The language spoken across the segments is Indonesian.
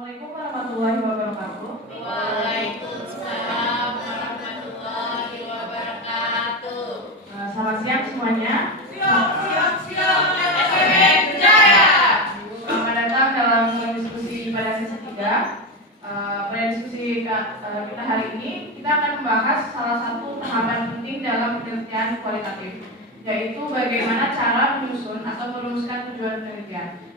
Assalamualaikum warahmatullahi wabarakatuh. Waalaikumsalam warahmatullahi wabarakatuh. Selamat siang semuanya. Siap. SMP Jaya. Selamat datang dalam diskusi pada sesi 3. Pada diskusi kita hari ini, kita akan membahas salah satu tahapan penting dalam penelitian kualitatif, yaitu bagaimana cara menyusun atau merumuskan tujuan penelitian.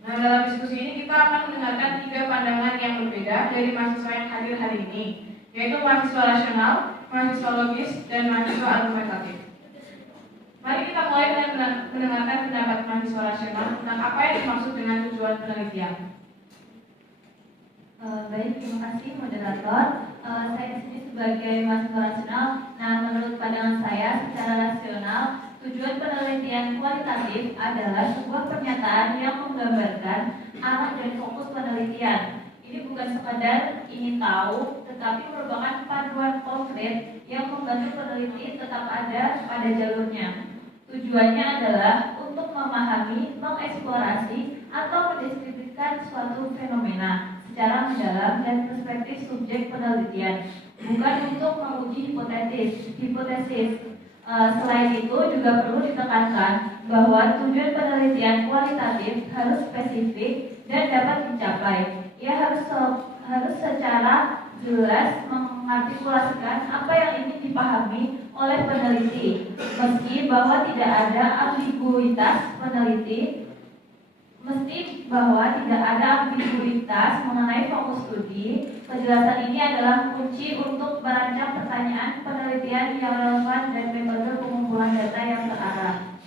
Nah, dalam diskusi ini kita akan mendengarkan 3 pandangan yang berbeda dari mahasiswa yang hadir hari ini, yaitu mahasiswa rasional, mahasiswa logis, dan mahasiswa argumentatif. Mari kita mulai dengan mendengarkan pendapat mahasiswa rasional tentang apa yang dimaksud dengan tujuan penelitian. Baik, terima kasih moderator. Saya di sini sebagai mahasiswa rasional. Nah, menurut pandangan saya, secara rasional, tujuan penelitian kualitatif adalah sebuah pernyataan yang menggambarkan arah dan fokus penelitian. Ini bukan sekadar ingin tahu, tetapi merupakan panduan konkret yang membantu peneliti tetap ada pada jalurnya. Tujuannya adalah untuk memahami, mengeksplorasi, atau mendeskripsikan suatu fenomena secara mendalam dan perspektif subjek penelitian, bukan untuk menguji hipotesis. Selain itu juga perlu ditekankan bahwa tujuan penelitian kualitatif harus spesifik dan dapat dicapai. Ia harus secara jelas mengartikulasikan apa yang ingin dipahami oleh peneliti, meski bahwa tidak ada ambiguitas mengenai fokus studi. Penjelasan ini adalah kunci untuk merancang pertanyaan penelitian yang relevan dan metode pengumpulan data yang terarah.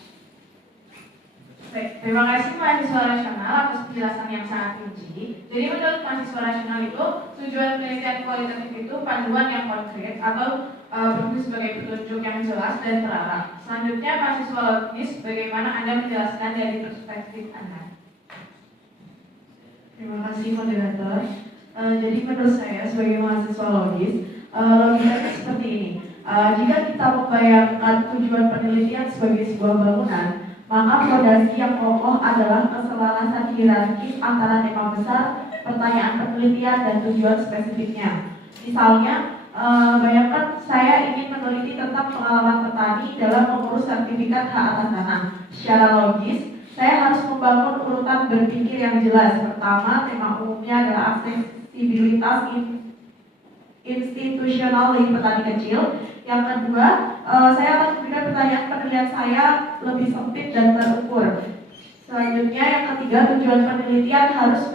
Baik, terima kasih mahasiswa rasional atas penjelasan yang sangat rinci. Jadi menurut mahasiswa rasional itu, tujuan penelitian kualitatif itu panduan yang konkret atau berfungsi sebagai petunjuk yang jelas dan terarah. Selanjutnya mahasiswa logis, bagaimana Anda menjelaskan dari perspektif Anda? Terima kasih moderator. Jadi menurut saya sebagai mahasiswa logis, logikanya seperti ini. Jika kita membayangkan tujuan penelitian sebagai sebuah bangunan, maka fondasi yang kokoh adalah keselarasan hierarkis antara tema besar, pertanyaan penelitian, dan tujuan spesifiknya. Misalnya, bayangkan saya ingin meneliti tentang pengalaman petani dalam mengurus sertifikat hak atas tanah. Secara logis, saya harus membangun urutan berpikir yang jelas. Pertama, tema umumnya adalah aksesibilitas institusional bagi petani kecil. Yang kedua, saya akan memberikan pertanyaan penelitian saya lebih sempit dan terukur. Selanjutnya, yang ketiga, tujuan penelitian harus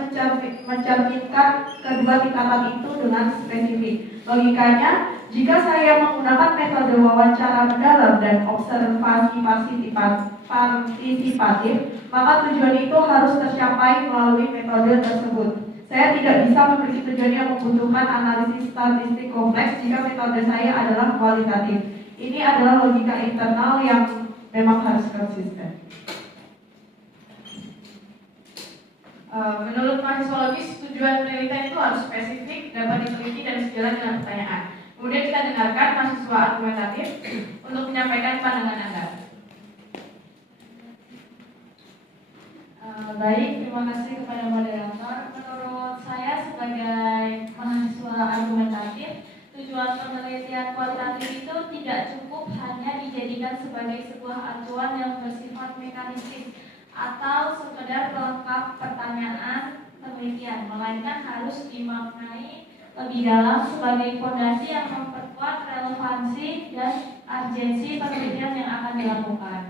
mencerminkan kedua tingkatan itu dengan spesifik. Logikanya, jika saya menggunakan metode wawancara mendalam dan observasi partisipatif, maka tujuan itu harus tercapai melalui metode tersebut. Saya tidak bisa memiliki tujuan yang membutuhkan analisis statistik kompleks jika metode saya adalah kualitatif. Ini adalah logika internal yang memang harus konsisten. Menurut mahasiswa logis, tujuan penelitian itu harus spesifik, dapat diteliti dan sejalan dengan pertanyaan. Kemudian kita dengarkan mahasiswa argumentatif untuk menyampaikan pandangan Anda. Baik, terima kasih kepada moderator. Menurut saya sebagai mahasiswa argumentatif, tujuan penelitian kualitatif itu tidak cukup hanya dijadikan sebagai sebuah acuan yang bersifat mekanistis atau sekedar pelengkap pertanyaan penelitian, melainkan harus dimaknai lebih dalam sebagai fondasi yang memperkuat relevansi dan urgensi penelitian yang akan dilakukan.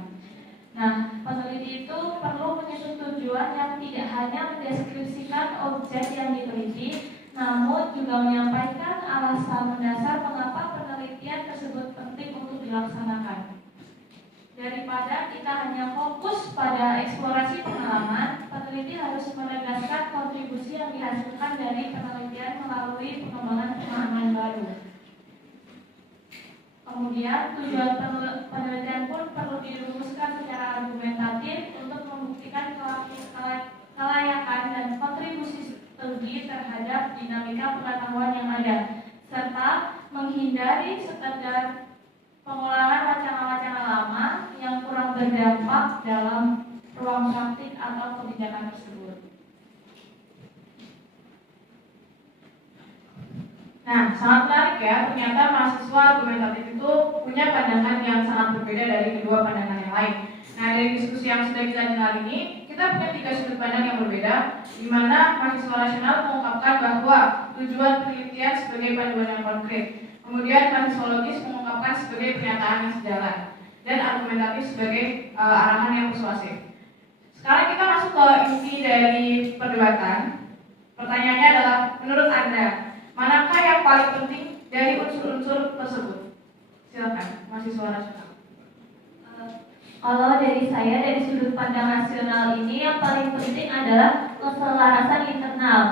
Nah, peneliti itu perlu menyusun tujuan yang tidak hanya mendeskripsikan objek yang diteliti, namun juga menyampaikan alasan mendasar mengapa penelitian tersebut penting untuk dilaksanakan. Daripada kita hanya fokus pada eksplorasi pengalaman, peneliti harus menegaskan kontribusi yang dihasilkan dari penelitian melalui pengembangan pemahaman baru. Kemudian tujuan penelitian pun perlu dirumuskan secara argumentatif untuk membuktikan kelayakan dan kontribusi studi terhadap dinamika pengetahuan yang ada, serta menghindari sekedar pengulangan wacana-wacana lama yang kurang berdampak dalam ruang praktik atau kebijakan tersebut. Nah, sangat menarik ya, ternyata mahasiswa argumentatif itu punya pandangan yang sangat berbeda dari kedua pandangan yang lain. Nah, dari diskusi yang sudah kita dengar ini, kita punya 3 sudut pandang yang berbeda, di mana mahasiswa rasional mengungkapkan bahwa tujuan penelitian sebagai panduan yang konkret. Kemudian mahasiswa logis mengungkapkan sebagai pernyataan yang sejalan, dan argumentatif sebagai arahan yang persuasif. Sekarang kita masuk ke inti dari perdebatan. Pertanyaannya adalah, menurut Anda, manakah yang paling penting dari unsur-unsur tersebut? Silakan, mahasiswa rasional. Kalau dari saya, dari sudut pandang rasional ini, yang paling penting adalah keselarasan internal.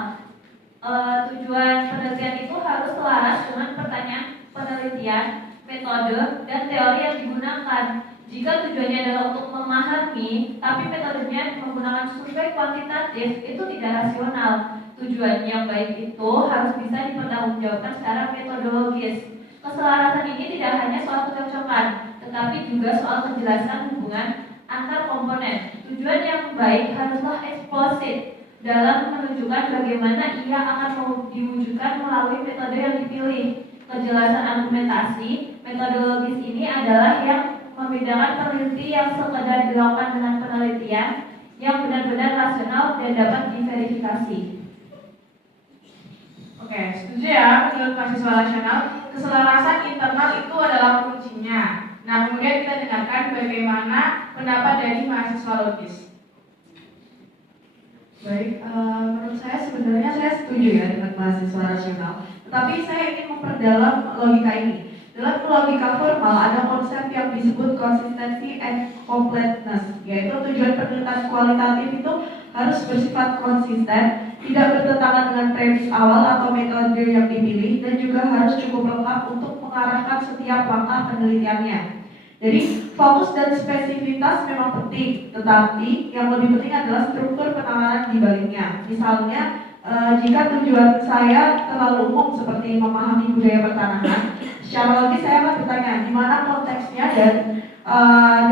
Tujuan penelitian itu harus selaras dengan pertanyaan penelitian, metode, dan teori yang digunakan. Jika tujuannya adalah untuk memahami, tapi metodenya menggunakan survei kuantitatif, itu tidak rasional. Tujuan yang baik itu harus bisa dipertanggungjawabkan secara metodologis. Keselarasan ini tidak hanya soal kecocokan, tetapi juga soal kejelasan hubungan antar komponen. Tujuan yang baik haruslah eksplisit dalam menunjukkan bagaimana ia akan diwujudkan melalui metode yang dipilih. Kejelasan argumentasi, metodologis ini adalah yang membedakan peneliti yang sekedar dilakukan dengan penelitian yang benar-benar rasional dan dapat diverifikasi. Oke, setuju ya, menurut mahasiswa rasional, keselarasan internal itu adalah kuncinya. Nah, kemudian kita dengarkan bagaimana pendapat dari mahasiswa logis. Baik, menurut saya sebenarnya saya setuju ya dengan mahasiswa rasional. Tetapi saya ingin memperdalam logika ini. Dalam logika formal ada konsep yang disebut konsistensi and completeness, yaitu tujuan penelitian kualitatif itu harus bersifat konsisten, tidak bertentangan dengan premis awal atau metode yang dipilih, dan juga harus cukup lengkap untuk mengarahkan setiap langkah penelitiannya. Jadi fokus dan spesifitas memang penting, tetapi yang lebih penting adalah struktur penanganan di baliknya. Misalnya, jika tujuan saya terlalu umum seperti memahami budaya pertanahan, secara logis saya akan bertanya di mana konteksnya dan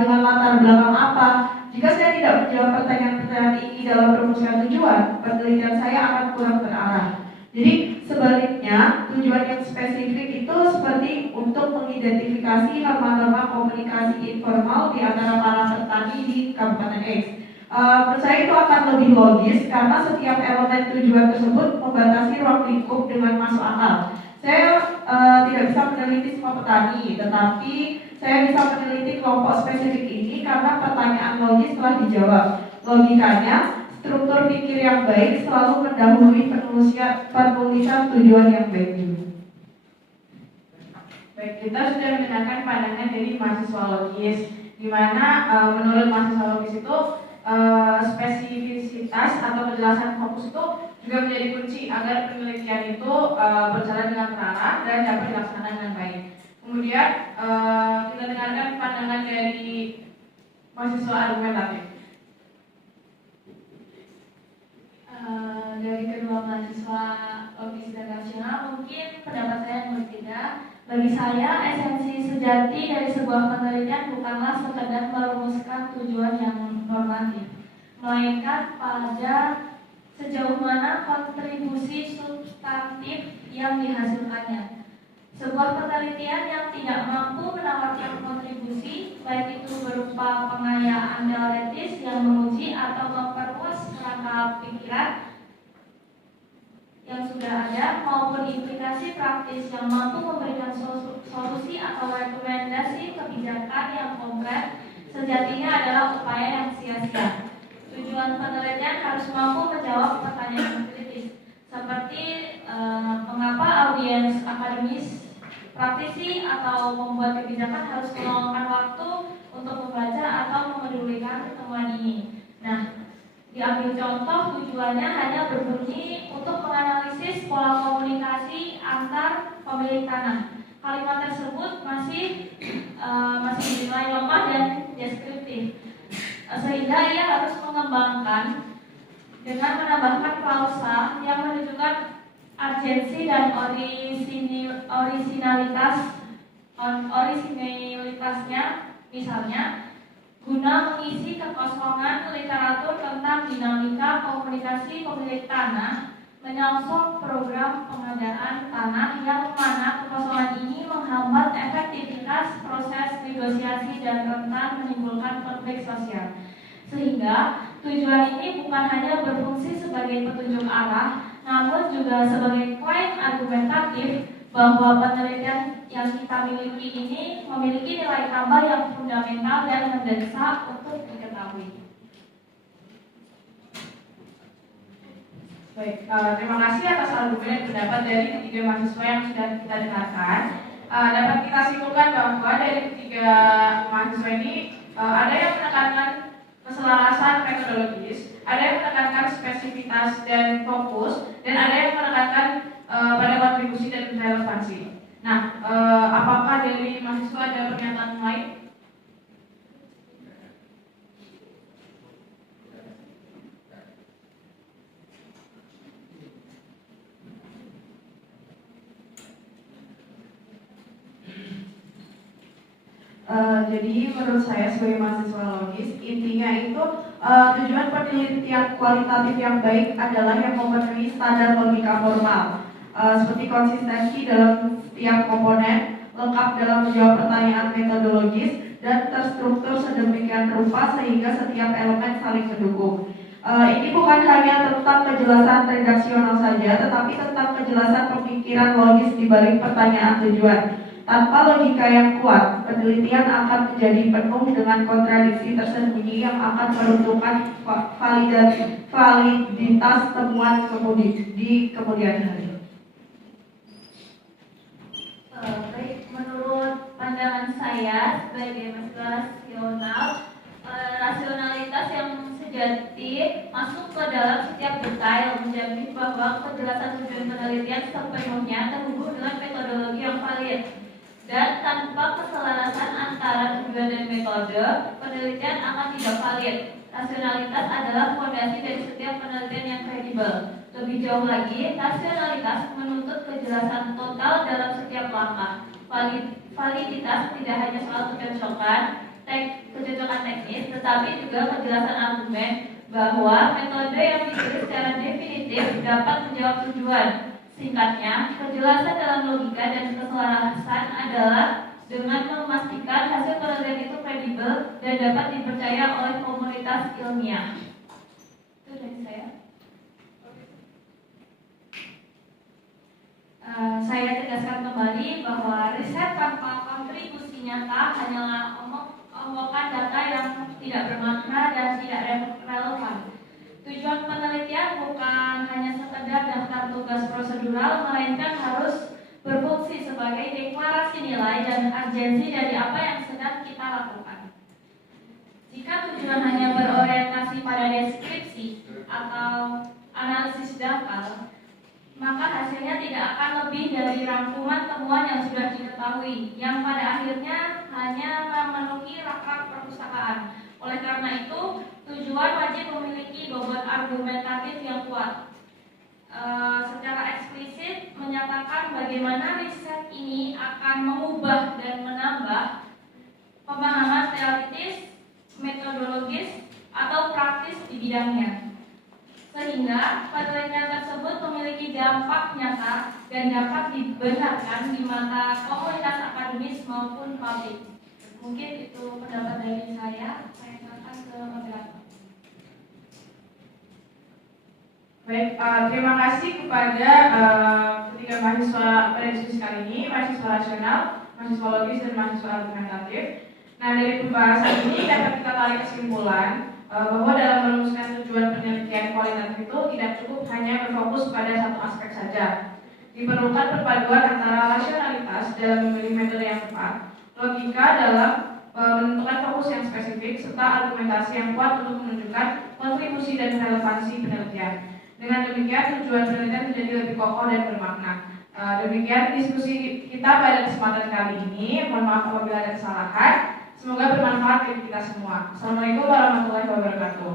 dengan latar belakang apa. Jika saya tidak menjawab pertanyaan-pertanyaan ini dalam perumuskan tujuan, penelitian saya akan kurang terarah. Jadi sebaliknya, tujuan yang spesifik itu seperti untuk mengidentifikasi norma-norma komunikasi informal di antara para petani di Kabupaten X. Menurut saya itu akan lebih logis karena setiap elemen tujuan tersebut membatasi ruang lingkup dengan masuk akal. Saya tidak bisa meneliti semua petani, tetapi saya bisa meneliti kelompok spesifik ini karena pertanyaan logis telah dijawab. Logikanya, struktur pikir yang baik selalu mendahului penulisan tujuan yang baik dulu. Baik, kita sudah mendengarkan pandangan dari mahasiswa logis, di mana menurut mahasiswa logis itu spesifisitas atau kejelasan fokus itu juga menjadi kunci agar penelitian itu berjalan dengan terarah dan dapat dilaksanakan dengan baik. Kemudian kita dengarkan pandangan dari mahasiswa argumentatif. Dari kedua mahasiswa logis dan rasional, mungkin pendapat saya yang berbeda. Bagi saya, esensi sejati dari sebuah penelitian bukanlah sekedar merumuskan tujuan yang normatif, melainkan pada sejauh mana kontribusi substantif yang dihasilkannya. Sebuah penelitian yang tidak mampu menawarkan kontribusi, baik itu berupa pengayaan teoretis yang menguji atau memperluas kerangka pikiran yang sudah ada, maupun implikasi praktis yang mampu memberikan solusi atau rekomendasi kebijakan yang konkret, sejatinya adalah upaya yang sia-sia. Tujuan penelitian harus mampu menjawab pertanyaan kritis, seperti mengapa audiens akademis, praktisi, atau membuat kebijakan harus meluangkan waktu untuk membaca atau memedulikan temuan ini. Nah, diambil contoh, tujuannya hanya berbunyi untuk menganalisis pola komunikasi antar pemilik tanah. Kalimat tersebut masih dinilai lemah dan deskriptif, sehingga ia harus mengembangkan dengan menambahkan klausa yang menunjukkan urgensi dan orisinilitasnya, misalnya guna mengisi kekosongan literatur tentang dinamika komunikasi pemilik tanah, menyongsong program pengadaan tanah yang mana kekosongan ini menghambat efektivitas proses negosiasi dan rentan menimbulkan konflik sosial. Sehingga tujuan ini bukan hanya berfungsi sebagai petunjuk arah, namun juga sebagai klaim argumentatif bahwa penelitian yang kita miliki ini memiliki nilai tambah yang fundamental dan mendesak untuk diketahui. Baik, terima kasih atas argumen dan pendapat dari ketiga mahasiswa yang sudah kita dengarkan. Dapat kita simpulkan bahwa dari ketiga mahasiswa ini ada yang menekankan keselarasan metodologis, ada yang menekankan spesifitas dan fokus, dan ada yang menekankan pada kontribusi dan relevansi. Nah, apakah dari mahasiswa ada pernyataan lain? Jadi menurut saya sebagai mahasiswa logis, intinya itu tujuan penelitian kualitatif yang baik adalah yang memenuhi standar logika formal, seperti konsistensi dalam setiap komponen, lengkap dalam menjawab pertanyaan metodologis, dan terstruktur sedemikian rupa sehingga setiap elemen saling mendukung. Ini bukan hanya tentang kejelasan redaksional saja, tetapi tentang kejelasan pemikiran logis di balik pertanyaan tujuan. Tanpa logika yang kuat, penelitian akan menjadi penuh dengan kontradiksi tersembunyi yang akan menentukan validitas temuan di kemudian hari. Baik, menurut pandangan saya sebagai mahasiswa rasionalitas yang sejati masuk ke dalam setiap detail, menjamin bahwa kejelasan tujuan penelitian sepenuhnya terhubung dengan metodologi yang valid. Dan tanpa keselarasan antara tujuan dan metode, penelitian akan tidak valid. Rasionalitas adalah fondasi dari setiap penelitian yang kredibel. Lebih jauh lagi, rasionalitas menuntut kejelasan total dalam setiap langkah. Validitas tidak hanya soal kecocokan teknis, tetapi juga kejelasan argumen bahwa metode yang dipilih secara definitif dapat menjawab tujuan. Singkatnya, kejelasan dalam logika dan keselarasan adalah dengan memastikan hasil penelitian itu kredibel dan dapat dipercaya oleh komunitas ilmiah. Itu dari saya. Saya tegaskan kembali bahwa riset tanpa kontribusi nyata hanyalah omongan data yang tidak bermakna dan tidak relevan. Tujuan penelitian bukan hanya sekedar daftar tugas prosedural, melainkan harus berfungsi sebagai deklarasi nilai dan urgensi dari apa yang sedang kita lakukan. Jika tujuan hanya berorientasi pada deskripsi atau analisis dangkal, maka hasilnya tidak akan lebih dari rangkuman temuan yang sudah diketahui, yang pada akhirnya hanya memenuhi rak-rak perpustakaan. Oleh karena itu, tujuan wajib memiliki bobot argumentatif yang kuat. Secara eksplisit menyatakan bagaimana riset ini akan mengubah dan menambah pemahaman teoritis, metodologis, atau praktis di bidangnya. Sehingga penelitian tersebut memiliki dampak nyata dan dapat dibenarkan di mata komunitas akademis maupun publik. Mungkin itu pendapat dari saya serahkan ke moderator. Baik, terima kasih kepada ketiga mahasiswa pada diskusi kali ini, mahasiswa rasional, mahasiswa logis, dan mahasiswa argumentatif. Nah, dari pembahasan ini dapat kita tarik kesimpulan bahwa dalam merumuskan tujuan penelitian kualitatif itu tidak cukup hanya berfokus pada satu aspek saja. Diperlukan perpaduan antara rasionalitas dalam memilih metode yang tepat, logika dalam menentukan fokus yang spesifik, serta argumentasi yang kuat untuk menunjukkan kontribusi dan relevansi penelitian. Dengan demikian, tujuan penelitian menjadi lebih kokoh dan bermakna. Demikian diskusi kita pada kesempatan kali ini. Mohon maaf apabila ada kesalahan. Semoga bermanfaat bagi kita semua. Assalamualaikum warahmatullahi wabarakatuh.